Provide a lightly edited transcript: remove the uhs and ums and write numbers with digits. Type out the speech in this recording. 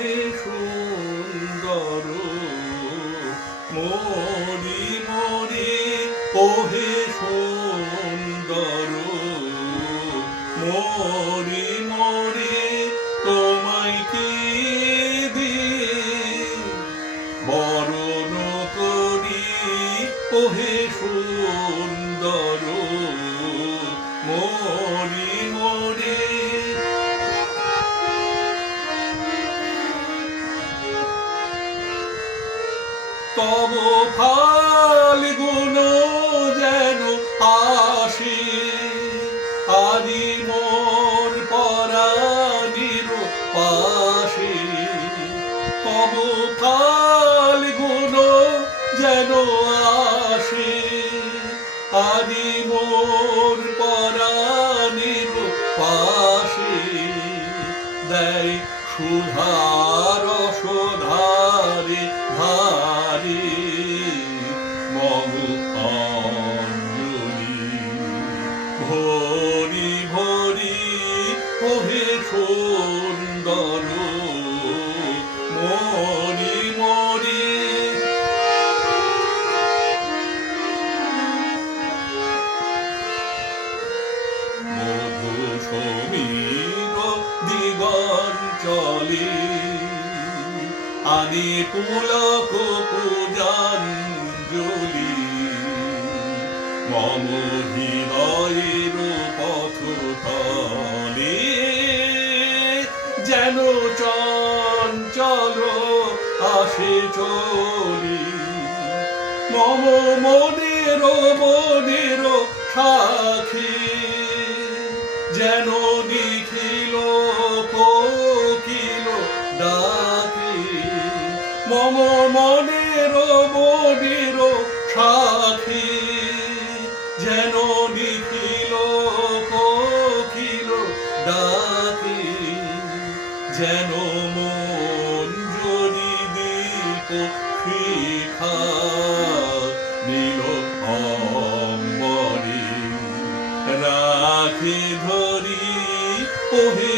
ওহে সুন্দর মরি মরি ওহে সুন্দর মরি মরি তোমায় কি বরণ করি ওহে সুন্দর মরি মরি তব ফাল্গুন যেন আসে আদি মোর পরাণের পাশে তব ফাল্গুন যেন আসে আদি মোর পরাণের পাশে দেয় সুধার সুধারে ধারে মম অঞ্জলি ভরি ভরি ওহে সুন্দর মরি মরি মধু সমীর দিগঞ্চলে আনি পুলক পূজাঞ্জলি মম হৃদয়ের পথতলে যেন চঞ্চল আসে চলি মম মনের মনের সাক্ষী যেন নিখিল কোকিল ডাকে মম মনের মনের সাক্ষী যেন নিখিল কোকিল ডাকে যেন মঞ্জরি দীপ শিখা নীল অম্বরে রাখি ধরি ওহে